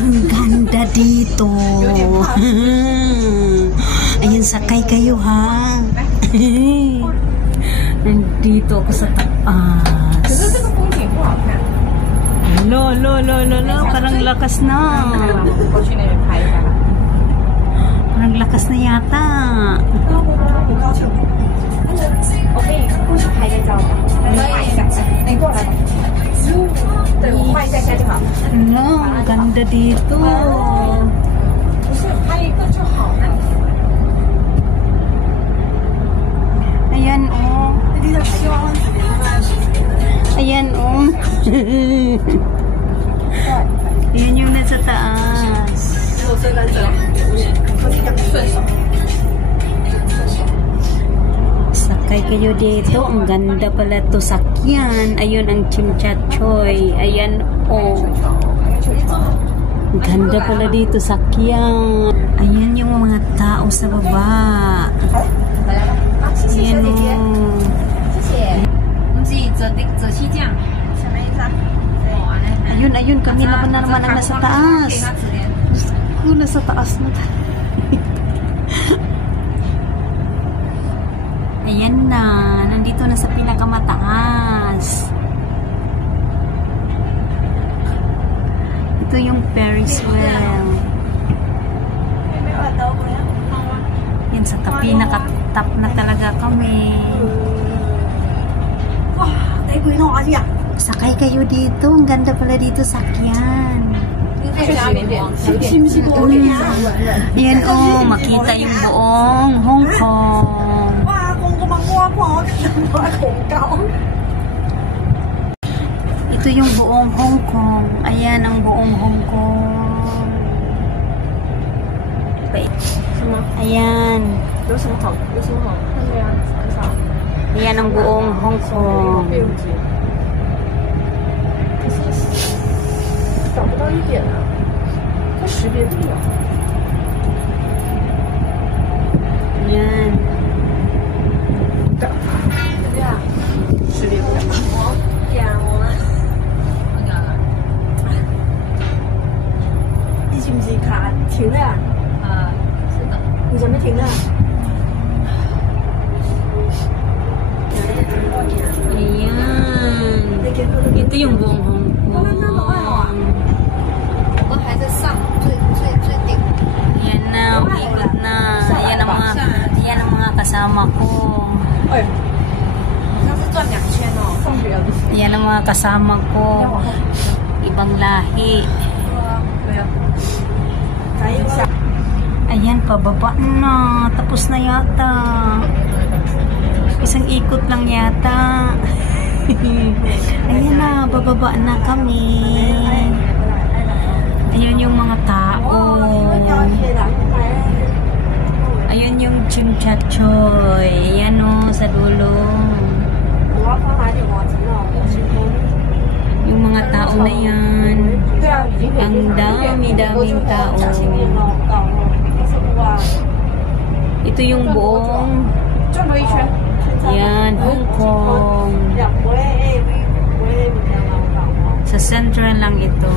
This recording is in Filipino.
Ang ganda dito. Ayun, sakay kayo ha. Nandito ako sa taas. Lo, parang lakas na. Parang lakas na yata. No, ang ganda dito. Ayan, oh. Ayan, oh. Ayan yung nasa taas. Sakay kayo dito. Ang ganda pala to sakyan. Ayun ang Chimchachoy. Ayan, oh. Ang ganda pala dito sakyan. Ayan yung mga tao sa baba. Ayan, oh. Ayun, kami naman ang nasa taas. Nasa taas na tayo. Ayan na, nandito na sa pinakamataas. Ito yung Ferris wheel. Yan, sa tapi, nakatap na talaga kami. Sakay kayo dito. Ang ganda pala dito sakyan. Yan, oh, makita yung buong Hong Kong. Ito yung buong Hong Kong. Ayan ang buong Hong Kong. Ayan. Ayan ang buong Hong Kong. Ayan. Ito yung buong Hong Kong. Ayan na, ikot na. Ayan ang mga kasama ko. Ayan ang mga kasama ko. Ibang lahi. Ayan, pababa na. Tapos na yata. Isang ikot lang yata. Ayan na, bababa na kami. Ayan yung mga tao. Ayan yung Chimchachoy. Ayan o, sa dulo. Yung mga tao na yan. Ang dami-daming tao. Ito yung buong yan, Hong Kong. Sa Central lang ito.